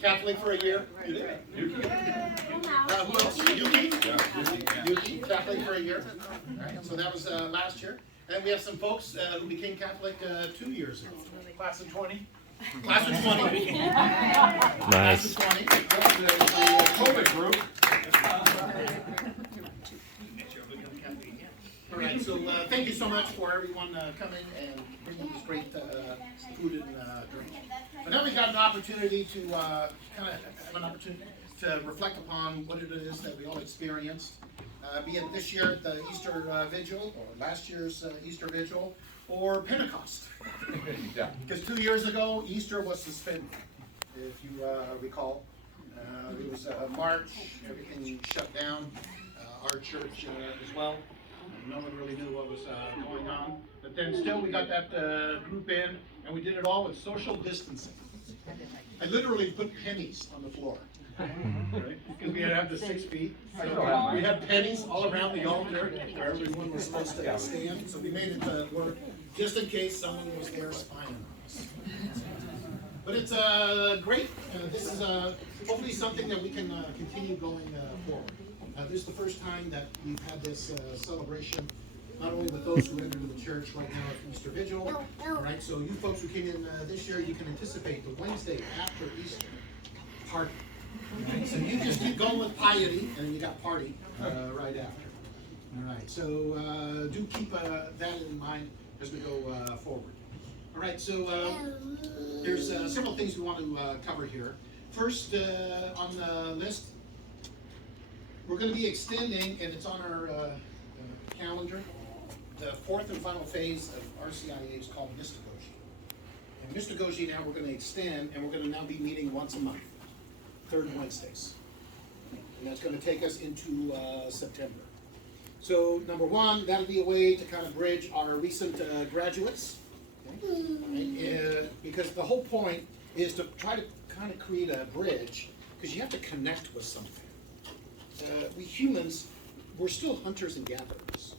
Catholic for a year. You did. Who else? Yuki? Yuki, Catholic for a year. All right, so that was last year. And we have some folks who became Catholic 2 years ago. Class of 20. Class of 20. Nice. Class of 20. The COVID group. All right, so thank you so much for everyone coming and bringing this great food and drink. But now we got an opportunity to to reflect upon what it is that we all experienced, be it this year at the Easter Vigil, or last year's Easter Vigil, or Pentecost. Because 2 years ago, Easter was suspended, if you recall. It was March, everything shut down, our church as well. No one really knew what was going on. But then still we got that group in, and we did it all with social distancing. I literally put pennies on the floor. Right? Because we had to have the 6 feet. So we had pennies all around the altar where everyone was supposed to stand. So we made it work just in case someone was there spying on us. But it's great. This is hopefully something that we can continue going forward. This is the first time that we've had this celebration, not only with those who entered the church right now at Easter Vigil. All right, so you folks who came in this year, you can anticipate the Wednesday after Easter party. Right? So you just keep going with piety, and you got party right after. All right, so do keep that in mind as we go forward. All right, so there's several things we want to cover here. First on the list, we're going to be extending, and it's on our calendar, the fourth and final phase of RCIA is called Mystagogy. And Mystagogy now we're going to extend, and we're going to now be meeting once a month, third Wednesdays. And that's going to take us into September. So number one, that'll be a way to kind of bridge our recent graduates. Okay? Right? Because the whole point is to try to kind of create a bridge, because you have to connect with something. We humans, we're still hunters and gatherers,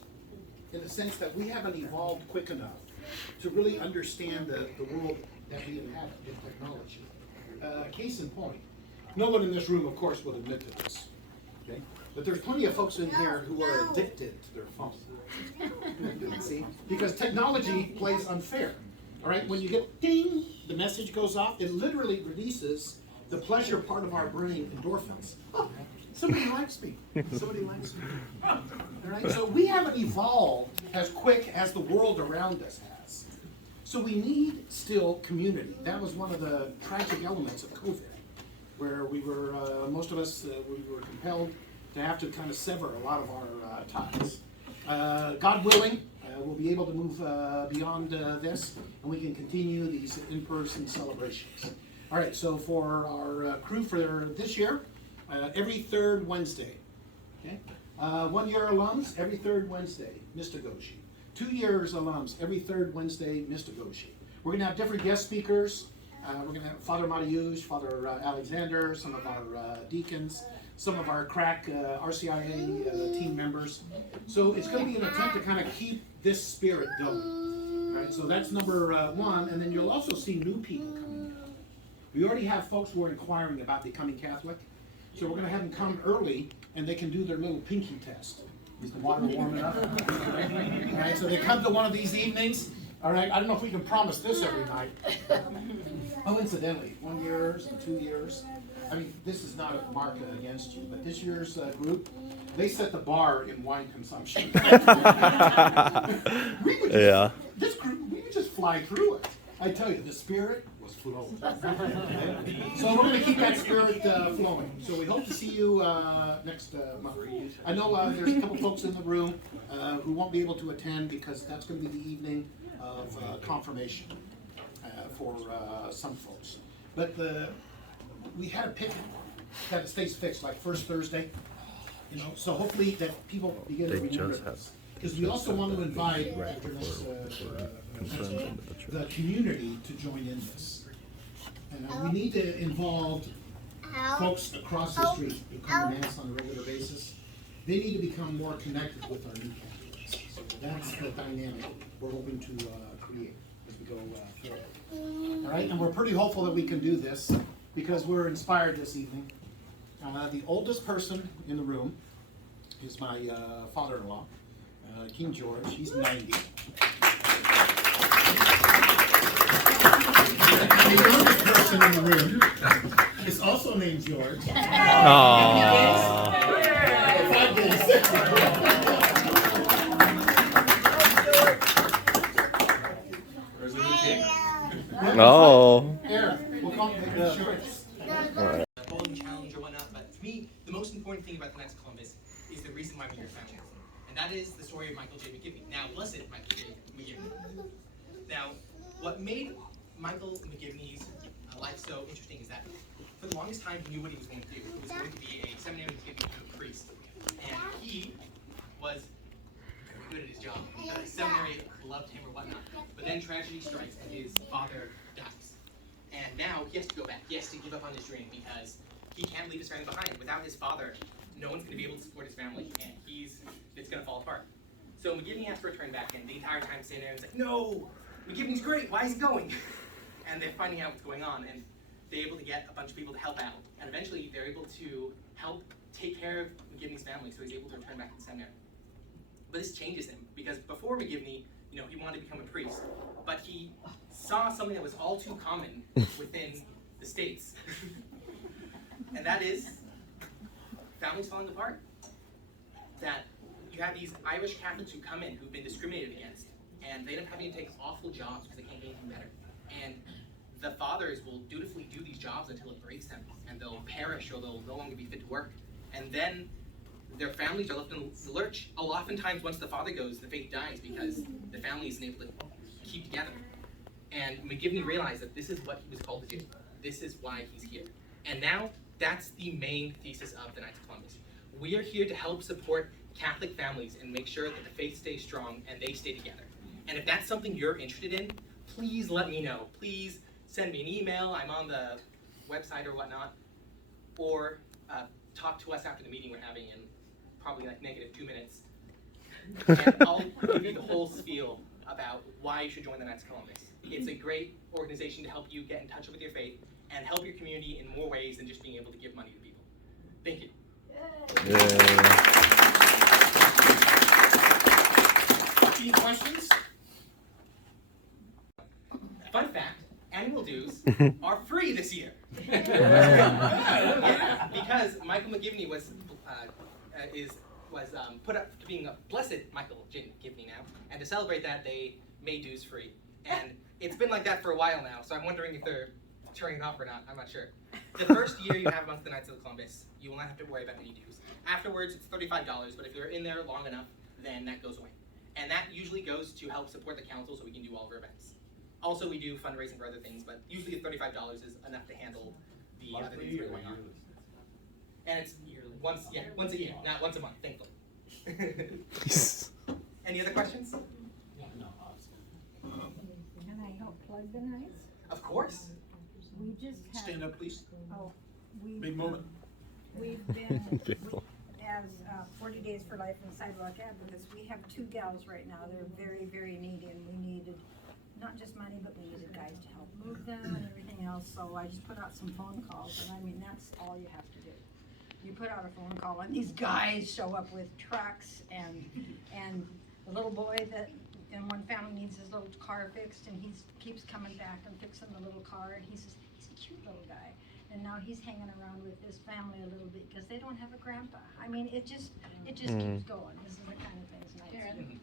in the sense that we haven't evolved quick enough to really understand the world that we inhabit in technology. Case in point, no one in this room, of course, will admit to this, okay? But there's plenty of folks in here who are addicted to their phone. See? Because technology plays unfair. All right, when you get ding, the message goes off, it literally releases the pleasure part of our brain, endorphins. Oh, somebody likes me. Somebody likes me. All right, so we haven't evolved as quick as the world around us has. So we need still community. That was one of the tragic elements of COVID, where we were, most of us, we were compelled to have to kind of sever a lot of our ties. God willing, we'll be able to move beyond this, and we can continue these in-person celebrations. All right, so for our crew for this year, every third Wednesday. Okay? 1 year alums, every third Wednesday, Mystagogy. 2 years alums, every third Wednesday, Mystagogy. We're going to have different guest speakers. We're going to have Father Mariusz, Father Alexander, some of our deacons, some of our crack RCIA team members. So it's going to be an attempt to kind of keep this spirit going. All right, so that's number one, and then you'll also see new people coming in. We already have folks who are inquiring about becoming Catholic, so we're going to have them come early, and they can do their little pinky test. Is the water warm enough? All right, so they come to one of these evenings. All right, I don't know if we can promise this every night. Oh, incidentally, 1 year and 2 years. I mean, this is not a mark against you, but this year's group, they set the bar in wine consumption. This group, we would just fly through it. I tell you, the spirit was flowing. So we're going to keep that spirit flowing. So we hope to see you next month. I know there's a couple folks in the room who won't be able to attend, because that's going to be the evening of confirmation for some folks. But we had a pick that it stays fixed, like first Thursday. You know, so hopefully that people begin to remember this. Because we also want to invite, after this, the community to join in this. And we need to involve folks across the street who come to Mass on a regular basis. They need to become more connected with our new Catholics. So that's the dynamic we're hoping to create as we go forward. All right, and we're pretty hopeful that we can do this. because we're inspired this evening. The oldest person in the room is my father-in-law, King George. He's 90. And the youngest person in the room is also named George. Aww. 5 days. There's a new king. Oh. Aaron, we'll call him Prince. Bowling challenge or whatnot, but to me, the most important thing about the Knights of Columbus is the reason why we're here family. And that is the story of Michael J. McGivney. Now, blessed Michael J. McGivney. Now, what made Michael McGivney's life so interesting is that for the longest time he knew what he was going to do. He was going to be a seminary, he was going to become a priest. And he was good at his job. The seminary loved him or whatnot. But then tragedy strikes and his father dies. And now he has to go back. He has to give up on his dream because he can't leave his family behind. Without his father, no one's going to be able to support his family, and it's going to fall apart. So McGivney has to return back, and the entire time sitting there and it's like, no, McGivney's great. Why is he going? And they're finding out what's going on, and they're able to get a bunch of people to help out. And eventually, they're able to help take care of McGivney's family, so he's able to return back to the seminary. But this changes him because before McGivney, he wanted to become a priest, but he saw something that was all too common within the States. And that is families falling apart. That you have these Irish Catholics who come in who've been discriminated against, and they end up having to take awful jobs because they can't get anything better. And the fathers will dutifully do these jobs until it breaks them, and they'll perish or they'll no longer be fit to work. And then their families are left in the lurch. Oftentimes, once the father goes, the faith dies because the family isn't able to keep together. And McGivney realized that this is what he was called to do. This is why he's here. And now, that's the main thesis of the Knights of Columbus. We are here to help support Catholic families and make sure that the faith stays strong and they stay together. And if that's something you're interested in, please let me know. Please send me an email. I'm on the website or whatnot. Or talk to us after the meeting we're having in probably like -2 minutes. And I'll give you the whole spiel about why you should join the Knights of Columbus. It's a great organization to help you get in touch with your faith and help your community in more ways than just being able to give money to people. Thank you. Any questions? Fun fact, annual dues are free this year. Yeah, because Michael McGivney was put up to being a blessed Michael McGivney now, and to celebrate that, they made dues free. And it's been like that for a while now, so I'm wondering if they're turning it off or not. I'm not sure. The first year you have amongst the Knights of Columbus, you will not have to worry about any dues. Afterwards, it's $35, but if you're in there long enough, then that goes away. And that usually goes to help support the council so we can do all of our events. Also, we do fundraising for other things, but usually the $35 is enough to handle the other things that are going on. And it's once a year, not once a month, thankfully. Any other questions? Can I help plug the Knights? Of course. We just had. Stand up, please. Oh, Big moment. We've been, as 40 Days for Life and Sidewalk Advocates, we have 2 gals right now. They're very, very needy, and we needed not just money, but we needed guys to help move them and everything else. So I just put out some phone calls, and I mean, that's all you have to do. You put out a phone call, and these guys show up with trucks, and the little boy that in one family needs his little car fixed, and he keeps coming back and fixing the little car, and he's a cute little guy. And now he's hanging around with his family a little bit because they don't have a grandpa. I mean, it just keeps going. This is the kind of things nice. Karen,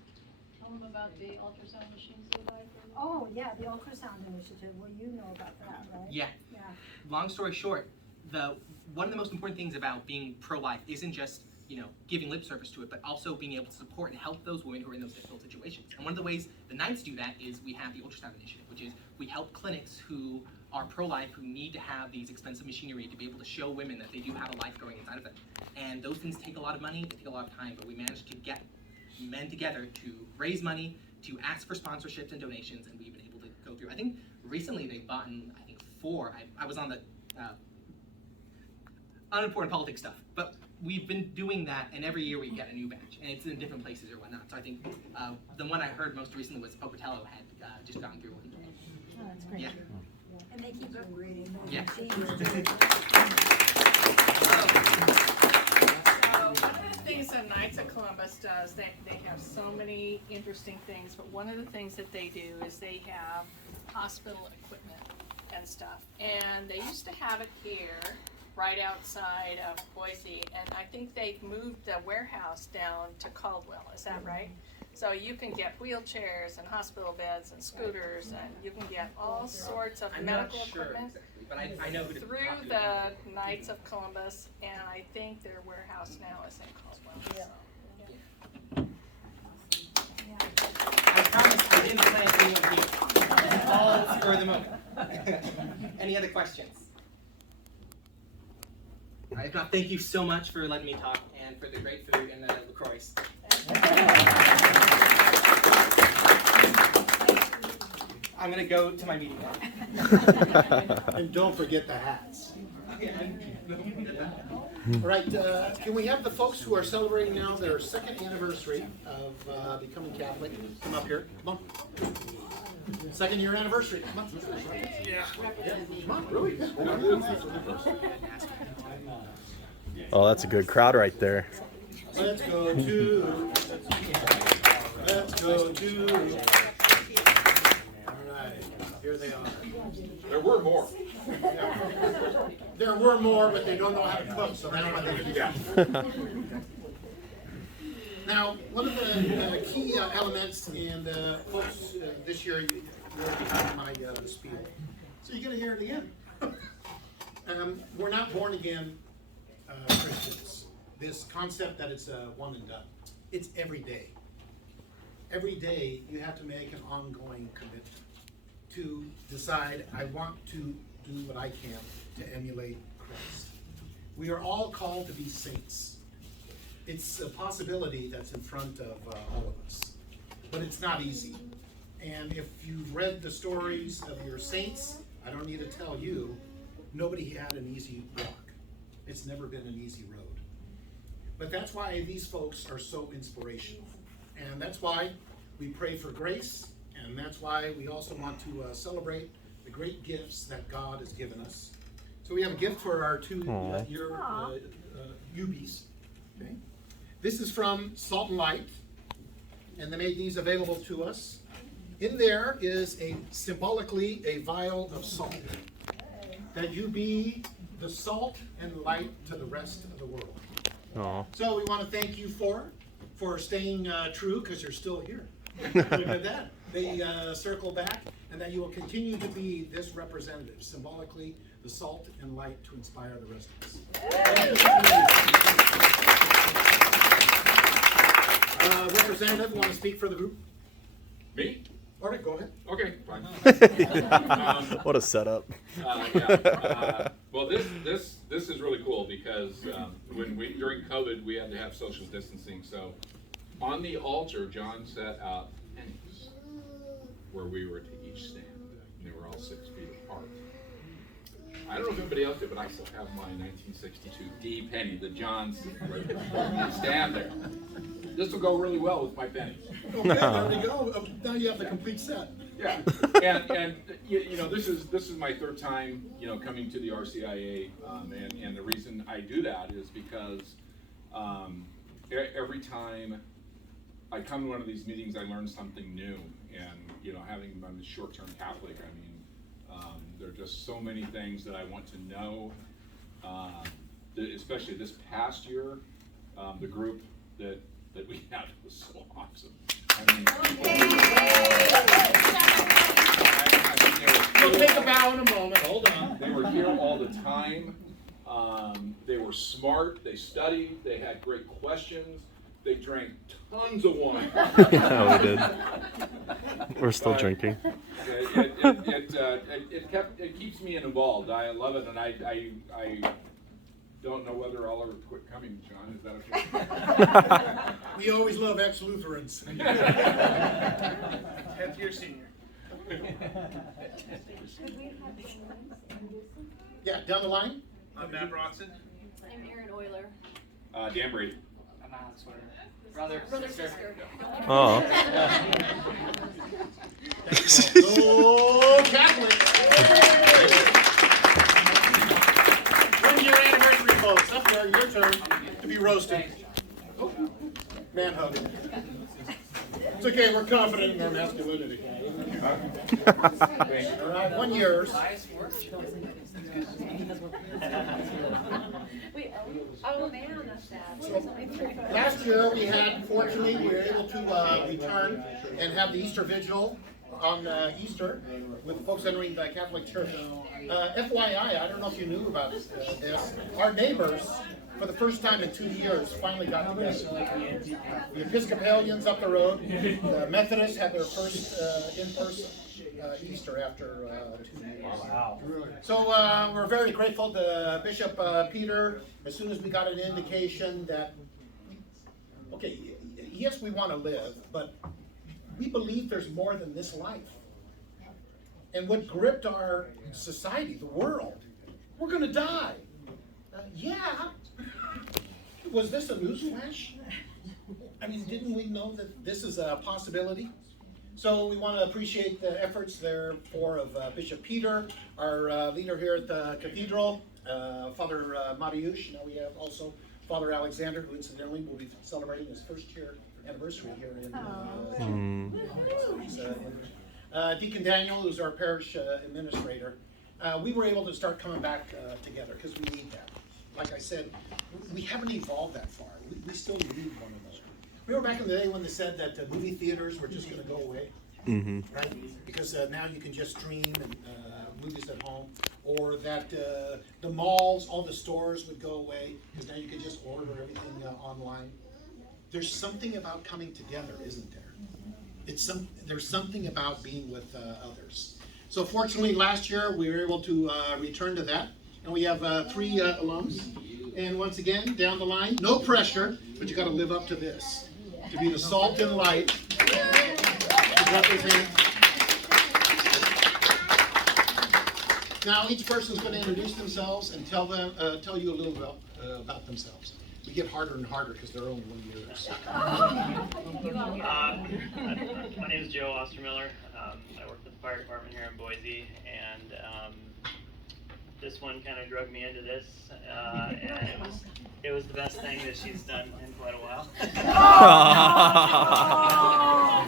tell them about the ultrasound machines they buy for them. Oh yeah, the Ultrasound Initiative. Well, you know about that, right? Yeah. Yeah. Long story short, one of the most important things about being pro-life isn't just giving lip service to it, but also being able to support and help those women who are in those difficult situations. And one of the ways the Knights do that is we have the Ultrasound Initiative, which is we help clinics who are pro-life, who need to have these expensive machinery to be able to show women that they do have a life growing inside of them. And those things take a lot of money, they take a lot of time, but we managed to get men together to raise money, to ask for sponsorships and donations, and we've been able to go through. I think recently they've bought, 4. I was on the unimportant politics stuff, but we've been doing that, and every year we get a new batch, and it's in different places or whatnot. So I think the one I heard most recently was Pocatello had just gone through one. Oh, that's great. Yeah. And they keep upgrading. Yeah. Geez. So, one of the things that Knights of Columbus does, they have so many interesting things, but one of the things that they do is they have hospital equipment and stuff. And they used to have it here, right outside of Boise, and I think they've moved the warehouse down to Caldwell, is that right? So you can get wheelchairs and hospital beds and scooters, and you can get all sorts of I'm not medical sure equipment exactly, but I know who to through talk to. the Knights of Columbus, and I think their warehouse now is in Caldwell. I promise I didn't plant anyone here. All spur of the moment. Any other questions? All right, if not, thank you so much for letting me talk and for the great food and the LaCroix. I'm gonna go to my meeting now. And don't forget the hats. All right, can we have the folks who are celebrating now their second anniversary of becoming Catholic come up here? Come on. Second year anniversary. Come on. Yeah. Come on, really? Oh, that's a good crowd right there. Let's go to. Let's go to. All right, here they are. There were more. There were more, but they don't know how to cook, so that's why they didn't. Yeah. Now, one of the key elements, and folks, this year you already have my spiel, so you're going to hear it again. We're not born again Christians. This concept that it's one and done. It's every day. Every day you have to make an ongoing commitment to decide, I want to do what I can to emulate Christ. We are all called to be saints. It's a possibility that's in front of all of us, but it's not easy. And if you've read the stories of your saints, I don't need to tell you, nobody had an easy walk. It's never been an easy road. But that's why these folks are so inspirational. And that's why we pray for grace, and that's why we also want to celebrate the great gifts that God has given us. So we have a gift for our two-year UBs. Okay. This is from Salt and Light, and they made these available to us. In there is symbolically a vial of salt, that you be the salt and light to the rest of the world. Oh. So we want to thank you for staying true, because you're still here. Look at that. They circle back, and that you will continue to be this representative, symbolically the salt and light to inspire the rest of us. Representative, want to speak for the group? Me? All right, go ahead. Okay, fine. What a setup. Well, this is really cool because during COVID we had to have social distancing. So on the altar, John set out pennies where we were to each stand, and they were all 6 feet apart. I don't know if anybody else did, but I still have my 1962 D penny that John's stand there. This will go really well with my pennies. Okay, there we go. Now you have the complete set. Yeah, and you know, this is my third time, you know, coming to the RCIA, and the reason I do that is because every time I come to one of these meetings, I learn something new, and you know, having been a short-term Catholic, I mean, there are just so many things that I want to know. Especially this past year, the group that we had was so awesome. I mean, We'll take a bow in a moment. Hold on. they were here all the time. They were smart. They studied. They had great questions. They drank tons of wine. Yeah, we did. We're still drinking. It keeps me involved. I love it, and I don't know whether I'll ever quit coming, John. Is that okay? We always love ex-Lutherans. 10th year senior. Yeah, down the line. I'm Matt Bronson. I'm Aaron Euler. Dan Brady. I'm Alan Sweater. Brother, sister. Oh. Oh, Catholics! 1-year anniversary, folks. Up there, your turn to be roasted. Oh, man hug. It's okay, we're confident in our masculinity. All right, 1 year. Oh man, that's sad. Last year, fortunately, we were able to return and have the Easter Vigil on Easter with folks entering the Catholic Church. FYI, I don't know if you knew about this. Our neighbors, for the first time in 2 years, finally got together. The Episcopalians up the road, the Methodists had their first in-person Easter after 2 years. Wow. So we're very grateful to Bishop Peter. As soon as we got an indication that, okay, yes, we want to live, but we believe there's more than this life. And what gripped our society, the world, we're going to die. Yeah. Was this a newsflash? I mean, didn't we know that this is a possibility? So we want to appreciate the efforts, therefore, of Bishop Peter, our leader here at the Cathedral, Father Mariusz. Now we have also Father Alexander, who incidentally will be celebrating his first-year anniversary here in Deacon Daniel, who's our parish administrator. We were able to start coming back together because we need that. Like I said, we haven't evolved that far. We still need one another. Remember back in the day when they said that movie theaters were just going to go away? Mm-hmm. Right? Because now you can just stream and movies at home. Or that the malls, all the stores would go away because now you can just order everything online. There's something about coming together, isn't there? There's something about being with others. So fortunately, last year we were able to return to that. And we have 3 alums. And once again, down the line, no pressure, but you got to live up to this. To be the salt and light. To represent. Now each person's going to introduce themselves and tell you a little about themselves. We get harder and harder because they're only 1 year. My name is Joe Ostermiller. I work with the fire department here in Boise, and this one kind of drug me into this, and it was the best thing that she's done in quite a while.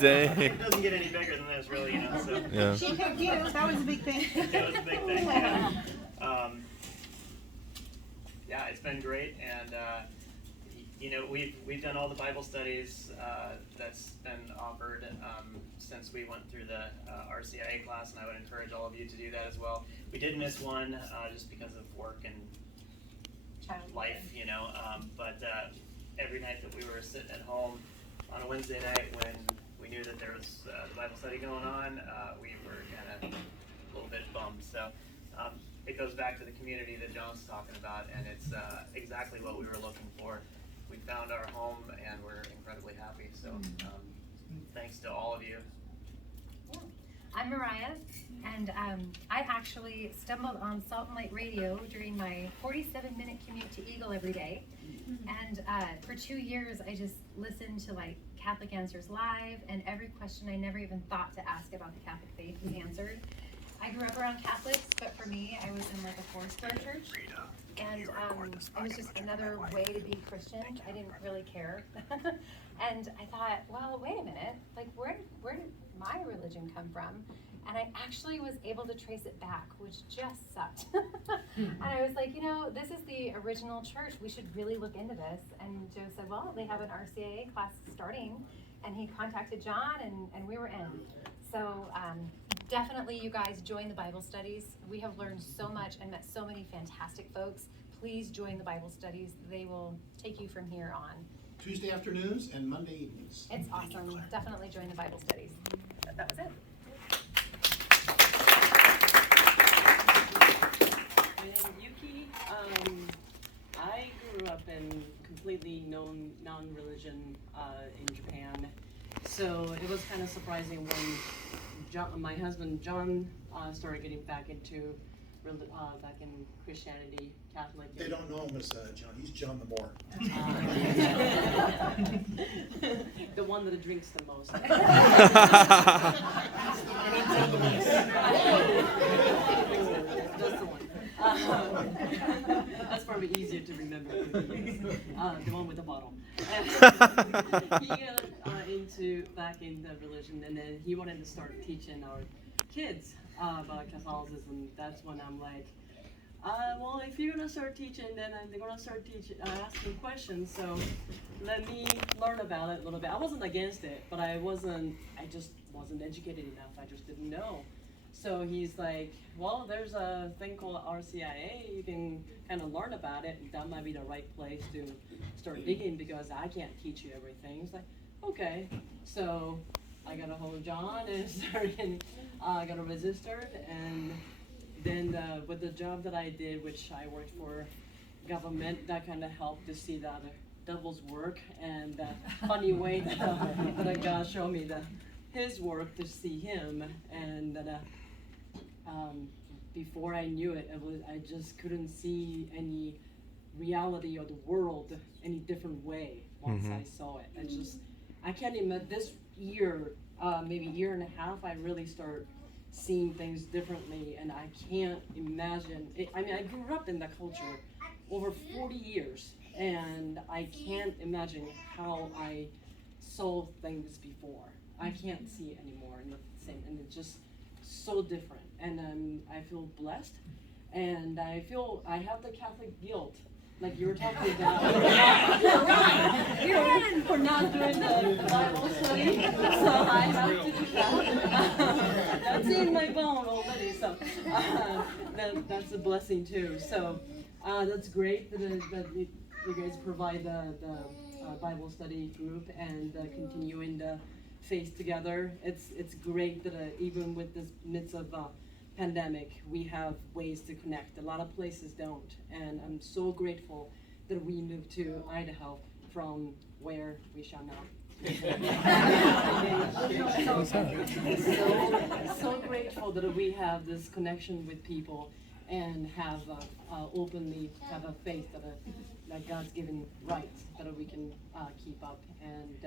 Dang. It doesn't get any bigger than this, really, So Yeah. She picked you, that was a big thing. it was a big thing. Yeah, it's been great, and we've done all the Bible studies that's been offered since we went through the RCIA class, and I would encourage all of you to do that as well. We did miss one just because of work and life, but every night that we were sitting at home on a Wednesday night when we knew that there was the Bible study going on, we were kind of a little bit bummed. So it goes back to the community that John's talking about, and it's exactly what we were looking for. We found our home, and we're incredibly happy. So thanks to all of you. Yeah. I'm Mariah, and I actually stumbled on Salt and Light Radio during my 47-minute commute to Eagle every day. And for 2 years, I just listened to Catholic Answers Live, and every question I never even thought to ask about the Catholic faith was answered. I grew up around Catholics, but for me, I was in a four-star church, and it was just another way to be Christian. I didn't really care. And I thought, well, wait a minute, where did my religion come from? And I actually was able to trace it back, which just sucked. And I was like, this is the original church. We should really look into this. And Joe said, well, they have an RCIA class starting. And he contacted John, and we were in. So definitely, you guys, join the Bible studies. We have learned so much and met so many fantastic folks. Please join the Bible studies. They will take you from here on. Tuesday afternoons and Monday evenings. It's awesome. Definitely join the Bible studies. That was it. And Yuki, I grew up in completely non-religion in Japan, so it was kind of surprising when my husband John started getting back into back in Christianity, Catholic. They don't know him as John. He's John the Moor. The one that drinks the most. That's the one. That's probably easier to remember. The one with the bottle. He got back into religion, and then he wanted to start teaching our kids about Catholicism. That's when I'm like, well, if you're gonna start teaching, then they're gonna start asking questions. So let me learn about it a little bit. I wasn't against it, but I just wasn't educated enough. I just didn't know. So he's like, well, there's a thing called RCIA. You can kind of learn about it. That might be the right place to start digging because I can't teach you everything. It's like, okay. So I got a hold of John and started. I got registered, and then with the job that I did, which I worked for government, that kind of helped to see the other devil's work and the funny way that God showed me his work to see him, and that before I knew it, I just couldn't see any reality of the world any different way once I saw it. I can't imagine this year, maybe year and a half, I really start seeing things differently, and I can't imagine it. I mean, I grew up in the culture over 40 years, and I can't imagine how I saw things before. I can't see it anymore in the same, and it's just so different. And I feel blessed, and I feel I have the Catholic guilt, like you were talking about. For not doing the Bible study, so I have to do that. That's in my bone already, so that's a blessing too. So that's great that you guys provide the Bible study group and continuing the faith together. It's great that even with this midst of pandemic, we have ways to connect. A lot of places don't, and I'm so grateful that we moved to Idaho from where we shall not. So grateful that we have this connection with people and have openly have a faith that God's given right that we can keep up, and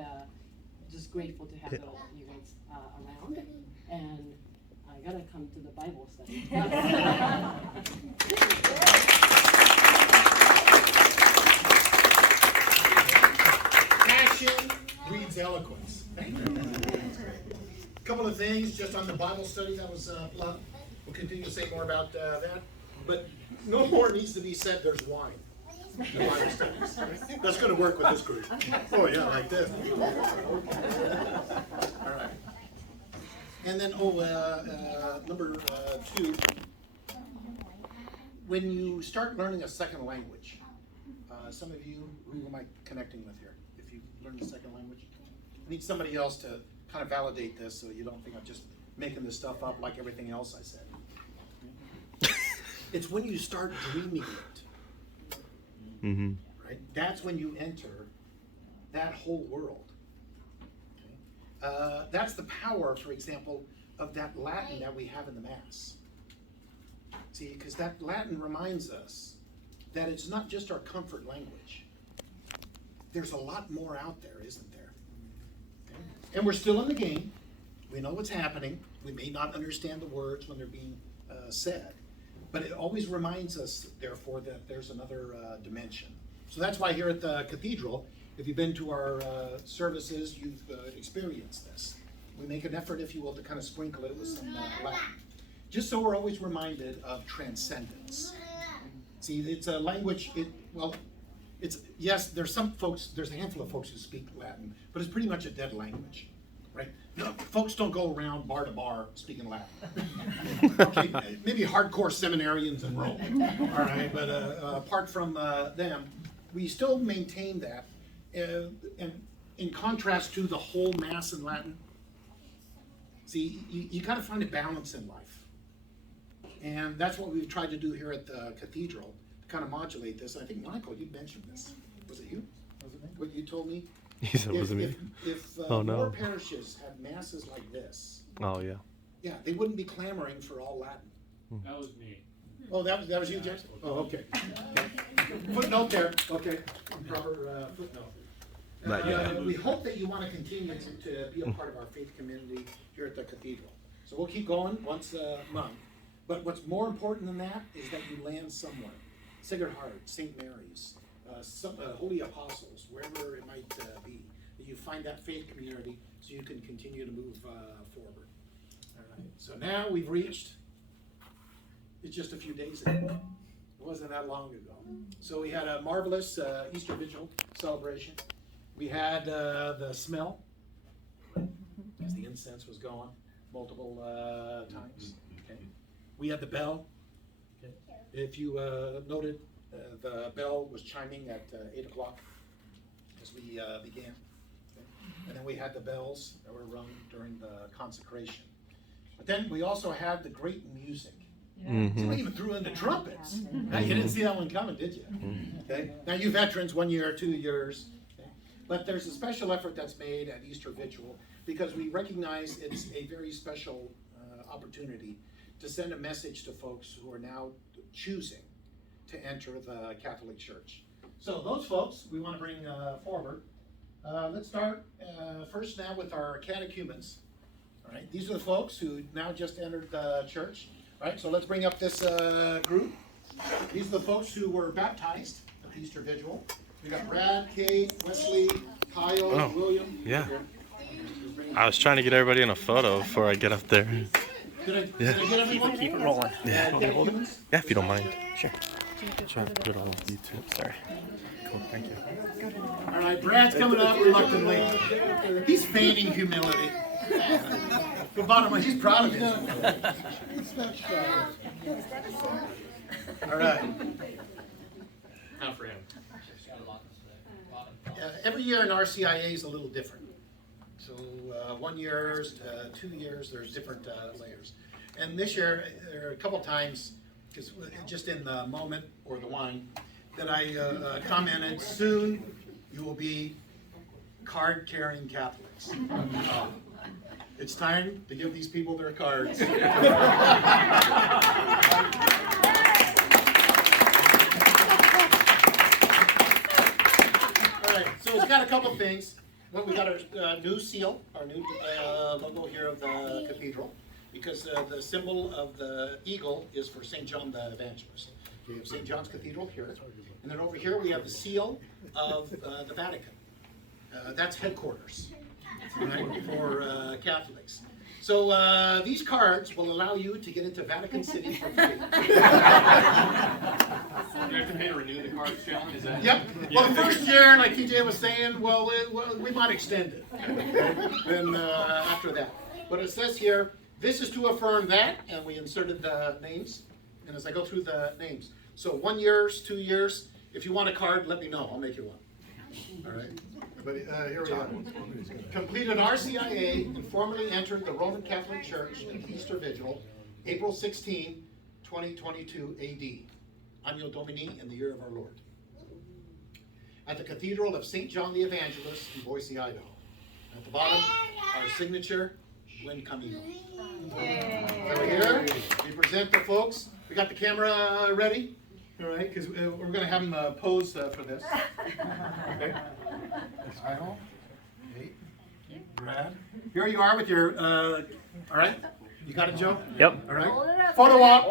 just grateful to have you guys around, and I gotta come to the Bible study. Passion breeds eloquence. A couple of things just on the Bible study. That was we'll continue to say more about that, but no more needs to be said. There's wine. The Bible studies. That's going to work with this group. Oh yeah, like this. All right. And then number 2. When you start learning a second language, some of you, who am I connecting with here? If you learn a second language, I need somebody else to kind of validate this, so you don't think I'm just making this stuff up like everything else I said. It's when you start dreaming it. Mm-hmm. Right? That's when you enter that whole world. Okay? That's the power, for example, of that Latin that we have in the Mass. See, because that Latin reminds us that it's not just our comfort language. There's a lot more out there, isn't there? Okay? And we're still in the game. We know what's happening. We may not understand the words when they're being said. But it always reminds us, therefore, that there's another dimension. So that's why here at the Cathedral, if you've been to our services, you've experienced this. We make an effort, if you will, to kind of sprinkle it with some Latin. Just so we're always reminded of transcendence. See, it's a language, yes, there's a handful of folks who speak Latin, but it's pretty much a dead language. Right? No, folks don't go around bar to bar speaking Latin. Okay, maybe hardcore seminarians in Rome. All right, but apart from them, we still maintain that. And in contrast to the whole Mass in Latin, see, you got to find a balance in life. And that's what we've tried to do here at the Cathedral, to kind of modulate this. I think, Michael, you mentioned this. Was it you? Was it me? What you told me? He said, was it me? If Oh, no. more parishes had masses like this, Oh, yeah. yeah, they wouldn't be clamoring for all Latin. That was me. Oh, that was you, Jason? Oh, okay. Footnote there, okay, proper footnote. Not yet. We hope that you want to continue to be a part of our faith community here at the Cathedral. So we'll keep going once a month. But what's more important than that is that you land somewhere. Sacred Heart, St. Mary's, some Holy Apostles, wherever it might be. That you find that faith community so you can continue to move forward. All right. So now we've reached, it's just a few days ago. It wasn't that long ago. So we had a marvelous Easter Vigil celebration. We had the smell, as the incense was going multiple times. Okay. We had the bell. Okay. If you noted, the bell was chiming at 8 o'clock as we began. Okay. And then we had the bells that were rung during the consecration. But then we also had the great music. Somebody even threw in the trumpets. Now, you didn't see that one coming, did you? Okay. Now, you veterans, 1 year, 2 years. Okay. But there's a special effort that's made at Easter Vigil because we recognize it's a very special opportunity to send a message to folks who are now choosing to enter the Catholic Church. So those folks we want to bring forward. Let's start first now with our catechumens. All right, these are the folks who now just entered the church. All right, so let's bring up this group. These are the folks who were baptized at the Easter Vigil. We got Brad, Kate, Wesley, Kyle, William. Yeah. I was trying to get everybody in a photo before I get up there. Did I get everyone? Keep it rolling. Yeah. Catechumens? Yeah, if you don't mind. Sure. Trying to put it on YouTube. Sorry. Cool. Thank you. All right, Brad's coming up reluctantly. He's feigning humility. But bottom line, he's proud of his humility. All right. Not for him. Every year in RCIA is a little different. So 1 year, 2 years, there's different layers. And this year, there are a couple times, because just in the moment or the wine, that I commented, soon you will be card-carrying Catholics. It's time to give these people their cards. All right, so it's got a couple things. Well, we got our new seal, our new logo here of the cathedral, because the symbol of the eagle is for St. John the Evangelist. We have St. John's Cathedral here, and then over here we have the seal of the Vatican. That's headquarters, right, for Catholics. So these cards will allow you to get into Vatican City for free. You have to pay to renew the cards, John? Is that? Yep. Well, the first year, like TJ was saying, well, we might extend it. Then after that. But it says here, this is to affirm that, and we inserted the names. And as I go through the names. So 1 year, 2 years. If you want a card, let me know. I'll make you one. All right. But here we are. Completed RCIA and formally entered the Roman Catholic Church at the Easter Vigil, April 16, 2022 AD. Anno Domini, in the year of our Lord. At the Cathedral of St. John the Evangelist in Boise, Idaho. At the bottom, our signature, Buen Camino. So here, we present the folks. We got the camera ready, all right, because we're going to have them pose for this. Okay. Kyle, Kate, Brad. Here you are with your, all right? You got it, Joe? Yep. All right. Photo op.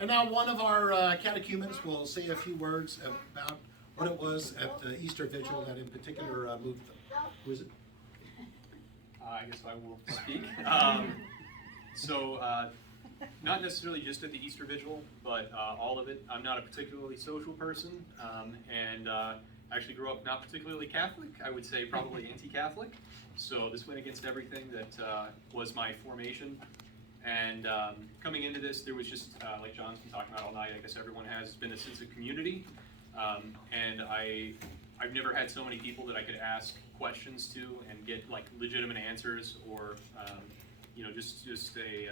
And now one of our catechumens will say a few words about what it was at the Easter Vigil that in particular moved them. Who is it? I guess I will speak. Not necessarily just at the Easter Vigil, but all of it. I'm not a particularly social person, and actually grew up not particularly Catholic. I would say probably anti-Catholic. So this went against everything that was my formation. And coming into this, there was just, like John's been talking about all night, I guess everyone has been a sense of community. And I've never had so many people that I could ask questions to and get like legitimate answers, or just a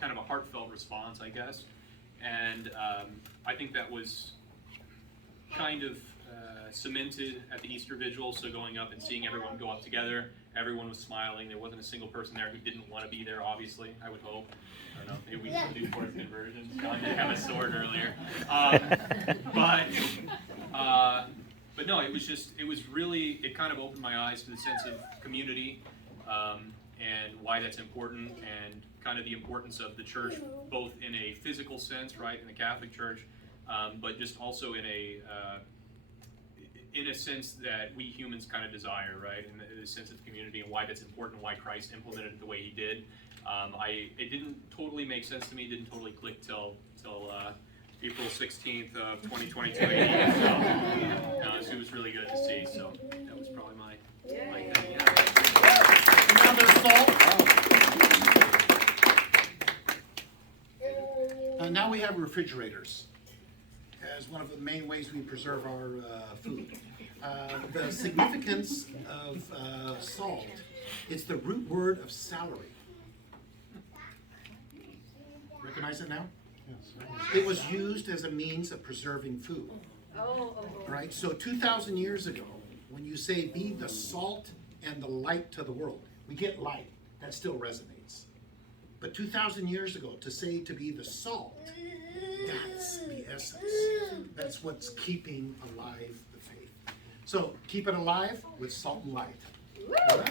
kind of a heartfelt response, I guess. And I think that was kind of cemented at the Easter Vigil, so going up and seeing everyone go up together, everyone was smiling. There wasn't a single person there who didn't want to be there, obviously, I would hope. I don't know, maybe we should do fourth conversion. John did have a sword earlier. But no, it was really, it kind of opened my eyes to the sense of community and why that's important, and kind of the importance of the church, both in a physical sense, right, in the Catholic Church, but just also in a sense that we humans kind of desire, right, in the sense of community, and why that's important, why Christ implemented it the way he did. It didn't totally make sense to me, didn't totally click till April 16th of 2022. So, it was really good to see, so that was probably my thing, yeah. Now there's salt. Now we have refrigerators as one of the main ways we preserve our food. The significance of salt, it's the root word of salary. Recognize it now? It was used as a means of preserving food. Right? So 2,000 years ago, when you say be the salt and the light to the world, we get light. That still resonates. But 2,000 years ago, to say to be the salt, that's the essence. That's what's keeping alive the faith. So keep it alive with salt and light. All right.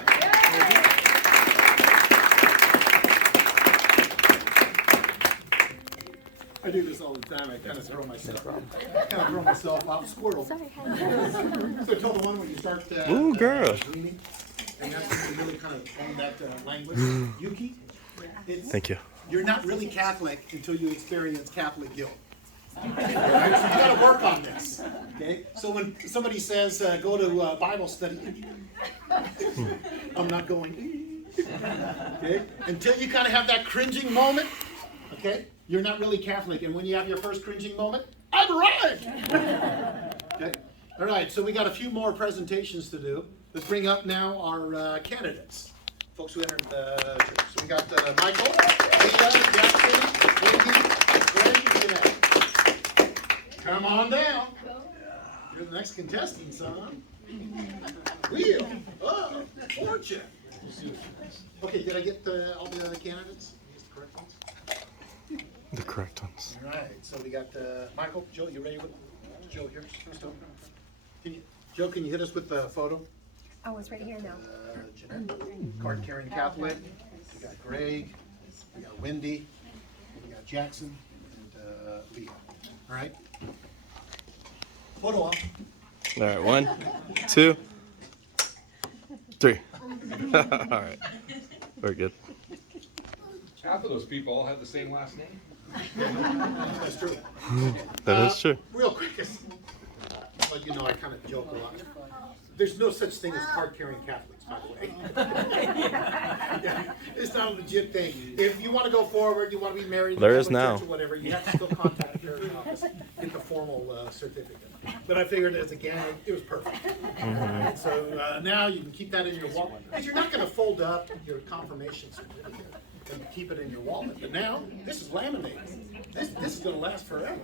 I do this all the time. I kind of throw myself off. Squirrel. So tell the one when you start Ooh, girl. gleaning, and that's when you really kind of own that language. Yuki, Thank you. you're not really Catholic until you experience Catholic guilt. All right? So you got to work on this. Okay? So when somebody says go to Bible study, I'm not going. Okay? Until you kind of have that cringing moment. Okay? You're not really Catholic, and when you have your first cringing moment, I've arrived! Okay? All right, so we got a few more presentations to do. Let's bring up now our candidates, folks who entered the church. So we got Michael, Leah, Jackson, Wendy, Greg, and Jeanette. Come on down. You're the next contestant, son. Wheel of Fortune. Okay, did I get all the candidates? These the correct ones? The correct ones. All right, so we got Michael, Joe, you ready with Joe here? Joe, can you hit us with the photo? Oh, it's right here now. Jeanette, card-carrying Catholic. We got Greg, we got Wendy, we got Jackson, and Leah. All right. Photo off. All right, 1, 2, 3. All right, we're good. Half of those people all have the same last name. That's true. That is true. Real quick, well, you know, I kind of joke a lot. There's no such thing as card-carrying Catholics, by the way. Yeah, it's not a legit thing. If you want to go forward, you want to be married, There in is the Catholic now. church or whatever, you have to still contact your office, get the formal certificate. But I figured as a gang, it was perfect. So now you can keep that in your wallet. Because you're not going to fold up your confirmation certificate and keep it in your wallet. But now, this is laminated. This is going to last forever.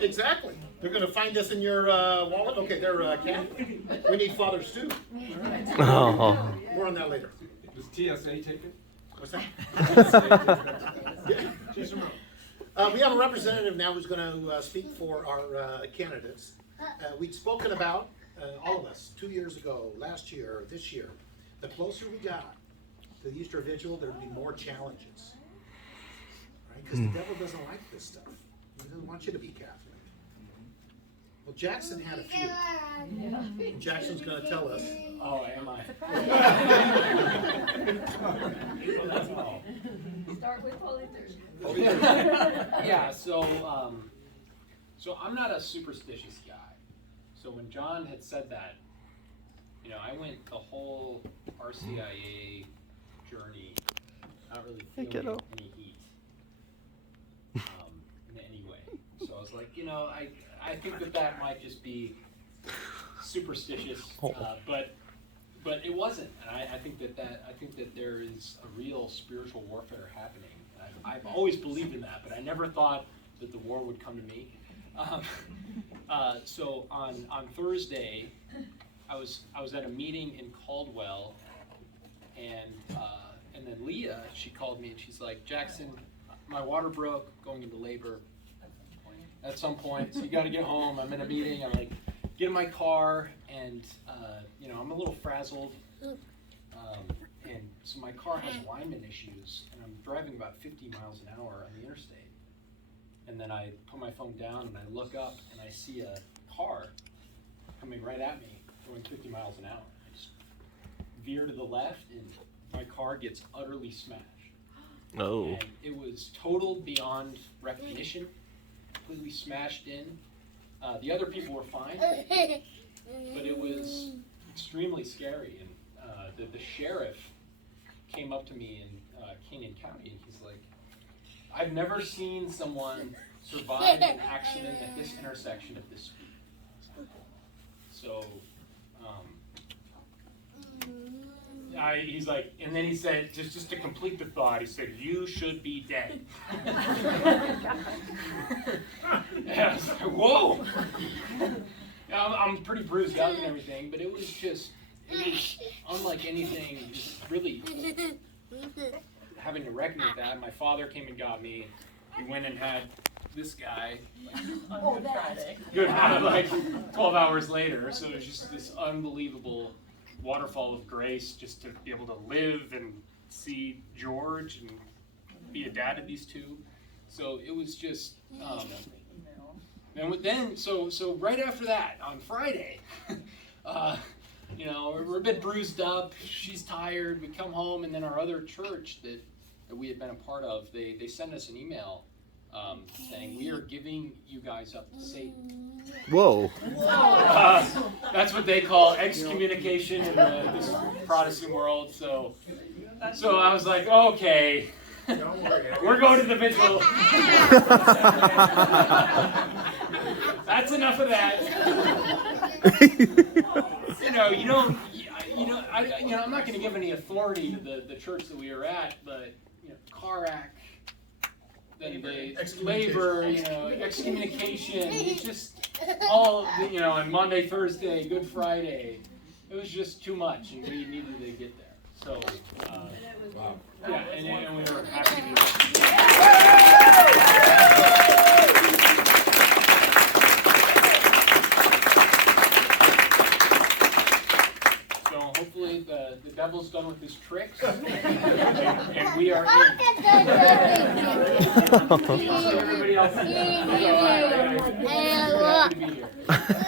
Exactly. They're going to find this in your wallet. Okay, they're we need fathers too. Oh. More on that later. Does TSA take it? What's that? We have a representative now who's going to speak for our candidates. We'd spoken about, all of us, 2 years ago, last year, this year, the closer we got to the Easter Vigil, there would be more challenges. Right? Because the devil doesn't like this stuff. He doesn't want you to be Catholic. Well, Jackson had a few. And Jackson's going to tell us. Oh, am I? Start with Holy Thursday. Yeah, so I'm not a superstitious guy. So when John had said that, you know, I went the whole RCIA journey, not really feeling any heat in any way. So I was like, you know, I think that might just be superstitious, but it wasn't. And I think that there is a real spiritual warfare happening. I've always believed in that, but I never thought that the war would come to me. So on Thursday, I was at a meeting in Caldwell, and then Leah, she called me and she's like, Jackson, my water broke, going into labor at some point, so you got to get home. I'm in a meeting. I'm like, get in my car, and I'm a little frazzled, and so my car has alignment issues, and I'm driving about 50 miles an hour on the interstate. And then I put my phone down and I look up and I see a car coming right at me, going 50 miles an hour. I just veer to the left and my car gets utterly smashed. Oh. And it was totaled beyond recognition, completely smashed in. The other people were fine, but it was extremely scary. And the sheriff came up to me in Canyon County and he's like, I've never seen someone survive an accident at this intersection at this speed. So, he's like, and then he said, just to complete the thought, he said, you should be dead. And I was like, whoa! I'm pretty bruised up and everything, but it was unlike anything, just really having to reckon with that. My father came and got me. We went and had this guy On Good Friday. good like 12 hours later. So it was just this unbelievable waterfall of grace just to be able to live and see George and be a dad to these two. So it was just, and then so right after that on Friday, we're a bit bruised up. She's tired. We come home, and then our other church that we had been a part of, they sent us an email saying, we are giving you guys up to Satan. Whoa. That's what they call excommunication in this Protestant world. So I was like, okay, we're going to the vigil. That's enough of that. I'm not going to give any authority to the church that we were at, but Carac, then the labor, excommunication, it's just all, on Monday, Thursday, Good Friday, it was just too much, and we needed to get there. So, yeah, and we were happy to be there. So hopefully the devil's done with his tricks, and we are in. Everybody else is happy to be here.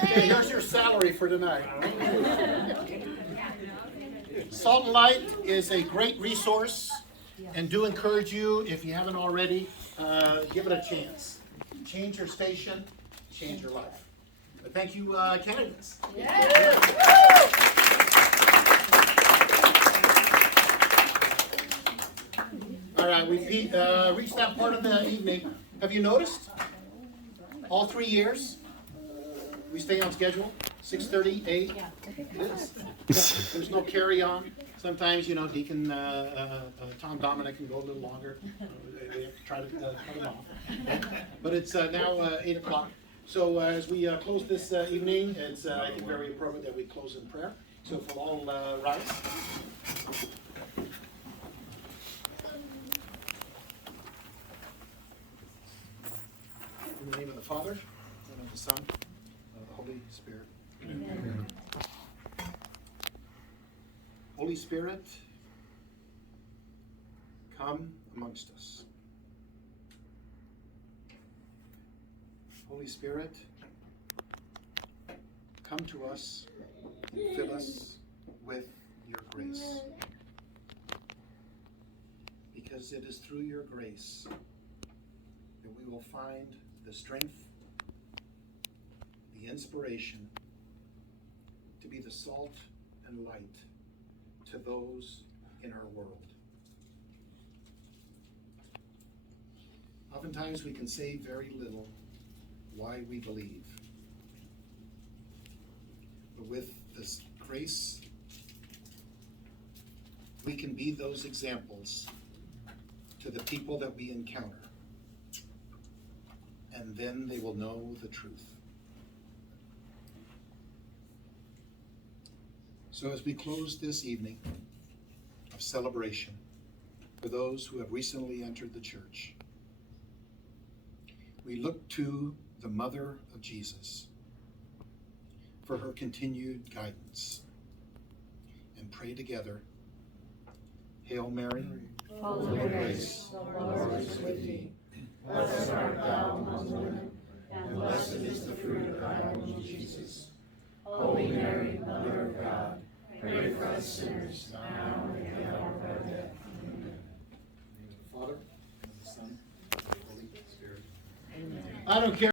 Okay, here's your salary for tonight. Salt and Light is a great resource, and do encourage you, if you haven't already, give it a chance. Change your station, change your life. But thank you, candidates. All right, we reached that part of the evening. Have you noticed? All 3 years, we stay on schedule, 6:30, 8. It is. There's no carry-on. Sometimes, Deacon Tom Dominic can go a little longer. We have to try to cut him off. But it's now 8 o'clock. So as we close this evening, it's I think very appropriate that we close in prayer. So if we'll all rise. In the name of the Father, and of the Son, and of the Holy Spirit. Amen. Holy Spirit, come amongst us. Holy Spirit, come to us and fill us with your grace. Because it is through your grace that we will find the strength, the inspiration to be the salt and light to those in our world. Oftentimes we can say very little why we believe. But with this grace, we can be those examples to the people that we encounter. and then they will know the truth. So as we close this evening of celebration for those who have recently entered the church, we look to the Mother of Jesus for her continued guidance and pray together. Hail Mary, full of grace, the Lord is with thee. Blessed art thou among women, and blessed is the fruit of thy womb, Jesus. Holy Mary, Mother of God, pray for us sinners, now and at the hour of our death. Amen. Father, and the Son, and the Holy Spirit. Amen. I don't care.